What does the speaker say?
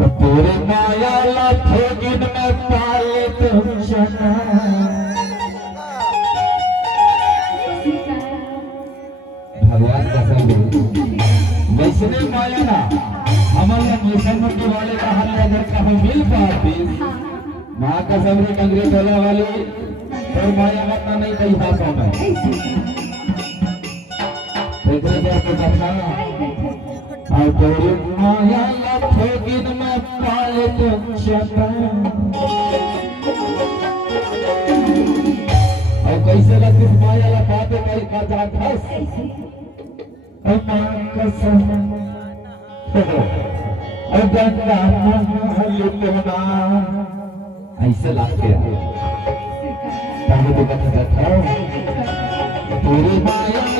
तेरे माया लाथोगिन में पाले तुम चना भगवान कसम वैष्णव माया ना हमारे मुसलमान वाले का हल अगर कहीं मिल पाती माँ कसम रे कंग्रेस वाला वाली और माया का नहीं कही हाथों में के बता और तेरे माया लाथोगिन में पाले तुम चना और कैसे लगती माया ला बातें कही का जाता कसम ऐसे लगते हैं पूरी माया